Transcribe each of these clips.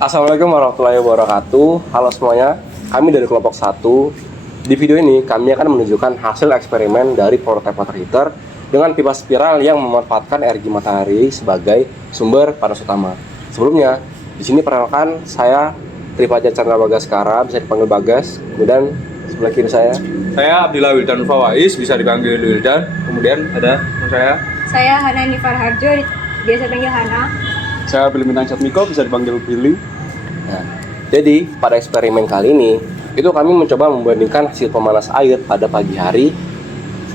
Assalamualaikum warahmatullahi wabarakatuh. Halo semuanya, kami dari kelompok 1. Di video ini kami akan menunjukkan hasil eksperimen dari prototipe water heater dengan pipa spiral yang memanfaatkan energi matahari sebagai sumber panas utama. Sebelumnya, di sini perkenalkan saya Tripaja Chandra Bagaskara, bisa dipanggil Bagas. Kemudian sebelah kiri saya Abdillah Wildan Fawais, bisa dipanggil Wildan. Kemudian ada Saya Hana Nifar Harjo, biasa panggil Hana. Saya Billy Bintang Miko, bisa dipanggil Billy. Nah, jadi pada eksperimen kali ini itu kami mencoba membandingkan hasil pemanas air pada pagi hari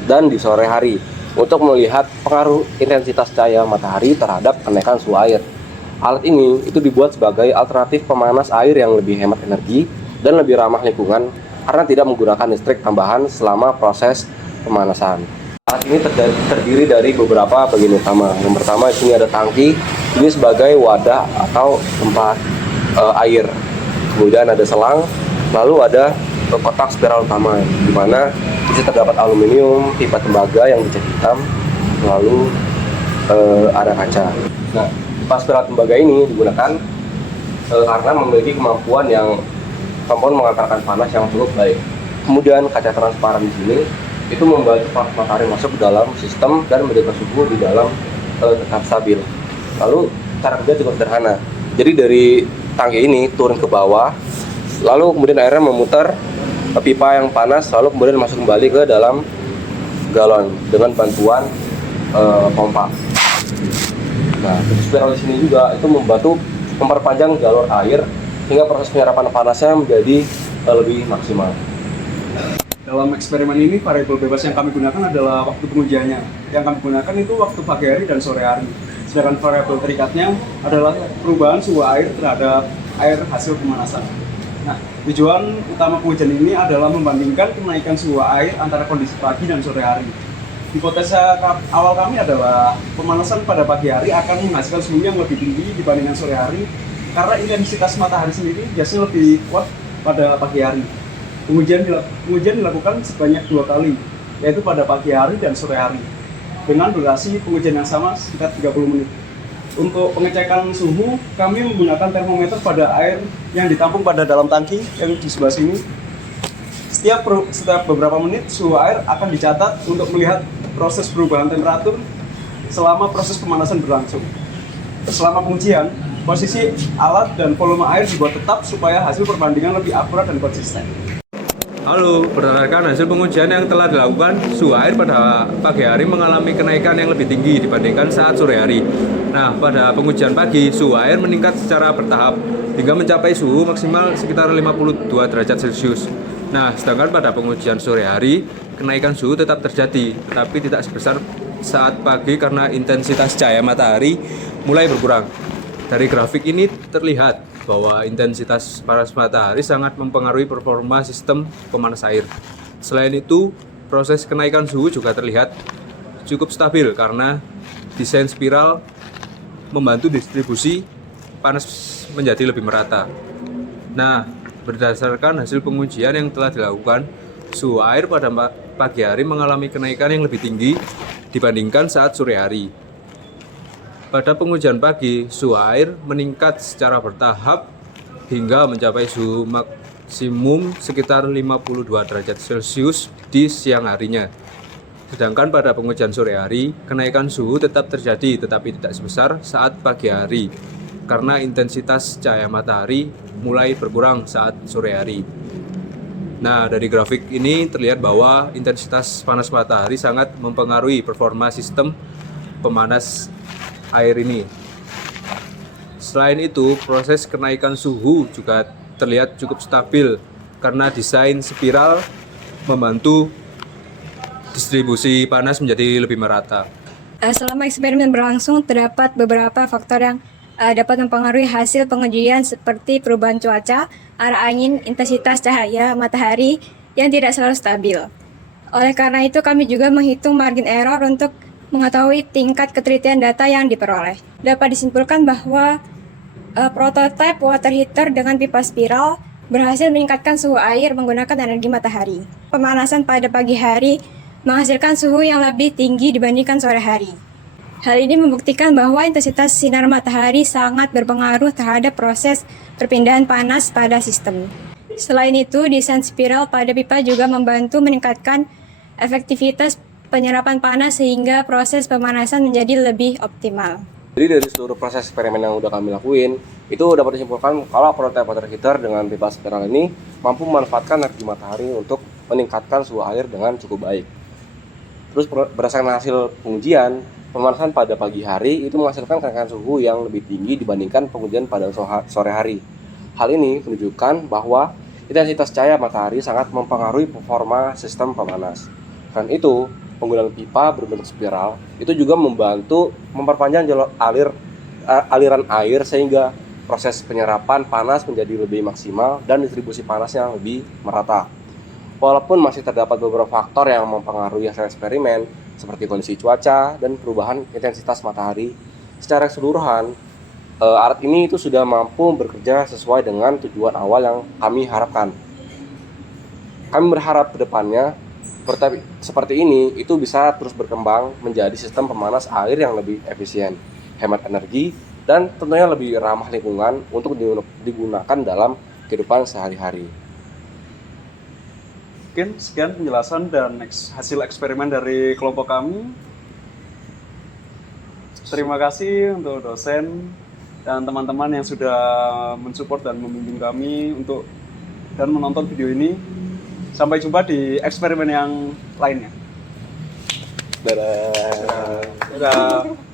dan di sore hari untuk melihat pengaruh intensitas cahaya matahari terhadap kenaikan suhu air. Alat ini itu dibuat sebagai alternatif pemanas air yang lebih hemat energi dan lebih ramah lingkungan karena tidak menggunakan listrik tambahan selama proses pemanasan. Alat ini terdiri dari beberapa bagian utama. Yang pertama, di sini ada tangki, ini sebagai wadah atau tempat air. Kemudian ada selang, lalu ada kotak spiral utama, di mana di sini terdapat aluminium, pipa tembaga yang dicat hitam, lalu ada kaca. Nah, pipa spiral tembaga ini digunakan karena memiliki kemampuan mengantarkan panas yang cukup baik. Kemudian kaca transparan di sini itu membantu panas matahari masuk ke dalam sistem dan menjaga suhu di dalam tetap stabil. Lalu cara kerja cukup sederhana. Jadi dari tangki ini turun ke bawah, lalu kemudian airnya memutar pipa yang panas, lalu kemudian masuk kembali ke dalam galon dengan bantuan pompa. Nah, spiral di sini juga itu membantu memperpanjang jalur air hingga proses penyerapan panasnya menjadi lebih maksimal. Dalam eksperimen ini, variabel bebas yang kami gunakan adalah waktu pengujiannya. Yang kami gunakan itu waktu pagi hari dan sore hari. Sedangkan variabel terikatnya adalah perubahan suhu air terhadap air hasil pemanasan. Nah, tujuan utama pengujian ini adalah membandingkan kenaikan suhu air antara kondisi pagi dan sore hari. Hipotesa awal kami adalah pemanasan pada pagi hari akan menghasilkan suhu yang lebih tinggi dibandingkan sore hari karena intensitas matahari sendiri biasanya lebih kuat pada pagi hari. Pengujian dilakukan sebanyak 2 kali, yaitu pada pagi hari dan sore hari, dengan durasi pengujian yang sama sekitar 30 menit. Untuk pengecekan suhu, kami menggunakan termometer pada air yang ditampung pada dalam tangki yang di sebelah sini. Setiap beberapa menit, suhu air akan dicatat untuk melihat proses perubahan temperatur selama proses pemanasan berlangsung. Selama pengujian, posisi alat dan volume air dibuat tetap supaya hasil perbandingan lebih akurat dan konsisten. Halo, berdasarkan hasil pengujian yang telah dilakukan, suhu air pada pagi hari mengalami kenaikan yang lebih tinggi dibandingkan saat sore hari. Nah, pada pengujian pagi, suhu air meningkat secara bertahap hingga mencapai suhu maksimal sekitar 52 derajat Celcius. Nah, sedangkan pada pengujian sore hari, kenaikan suhu tetap terjadi, tetapi tidak sebesar saat pagi karena intensitas cahaya matahari mulai berkurang. Dari grafik ini terlihat bahwa intensitas panas matahari sangat mempengaruhi performa sistem pemanas air. Selain itu, proses kenaikan suhu juga terlihat cukup stabil karena desain spiral membantu distribusi panas menjadi lebih merata. Nah, berdasarkan hasil pengujian yang telah dilakukan, suhu air pada pagi hari mengalami kenaikan yang lebih tinggi dibandingkan saat sore hari. Pada pengujian pagi, suhu air meningkat secara bertahap hingga mencapai suhu maksimum sekitar 52 derajat Celcius di siang harinya. Sedangkan pada pengujian sore hari, kenaikan suhu tetap terjadi tetapi tidak sebesar saat pagi hari karena intensitas cahaya matahari mulai berkurang saat sore hari. Nah, dari grafik ini terlihat bahwa intensitas panas matahari sangat mempengaruhi performa sistem pemanas air ini. Selain itu, proses kenaikan suhu juga terlihat cukup stabil karena desain spiral membantu distribusi panas menjadi lebih merata. Selama eksperimen berlangsung, terdapat beberapa faktor yang dapat mempengaruhi hasil pengujian seperti perubahan cuaca, arah angin, intensitas cahaya matahari yang tidak selalu stabil. Oleh karena itu, kami juga menghitung margin error untuk mengetahui tingkat ketelitian data yang diperoleh. Dapat disimpulkan bahwa prototipe water heater dengan pipa spiral berhasil meningkatkan suhu air menggunakan energi matahari. Pemanasan pada pagi hari menghasilkan suhu yang lebih tinggi dibandingkan sore hari. Hal ini membuktikan bahwa intensitas sinar matahari sangat berpengaruh terhadap proses perpindahan panas pada sistem. Selain itu, desain spiral pada pipa juga membantu meningkatkan efektivitas penyerapan panas sehingga proses pemanasan menjadi lebih optimal. Jadi dari seluruh proses eksperimen yang udah kami lakuin, itu dapat disimpulkan kalau prototipe water heater dengan pipa spiral ini mampu memanfaatkan energi matahari untuk meningkatkan suhu air dengan cukup baik. Terus berdasarkan hasil pengujian, pemanasan pada pagi hari itu menghasilkan kenaikan suhu yang lebih tinggi dibandingkan pengujian pada sore hari. Hal ini menunjukkan bahwa intensitas cahaya matahari sangat mempengaruhi performa sistem pemanas. Selain itu, penggunaan pipa berbentuk spiral itu juga membantu memperpanjang jalur aliran air sehingga proses penyerapan panas menjadi lebih maksimal dan distribusi panasnya lebih merata. Walaupun masih terdapat beberapa faktor yang mempengaruhi hasil eksperimen seperti kondisi cuaca dan perubahan intensitas matahari, secara keseluruhan alat ini itu sudah mampu bekerja sesuai dengan tujuan awal yang kami harapkan. Kami berharap ke depannya prototipe seperti ini itu bisa terus berkembang menjadi sistem pemanas air yang lebih efisien, hemat energi, dan tentunya lebih ramah lingkungan untuk digunakan dalam kehidupan sehari-hari. Mungkin sekian penjelasan dan hasil eksperimen dari kelompok kami. Terima kasih untuk dosen dan teman-teman yang sudah mensupport dan membimbing kami untuk dan menonton video ini. Sampai jumpa di eksperimen yang lainnya. Dadah. Dadah.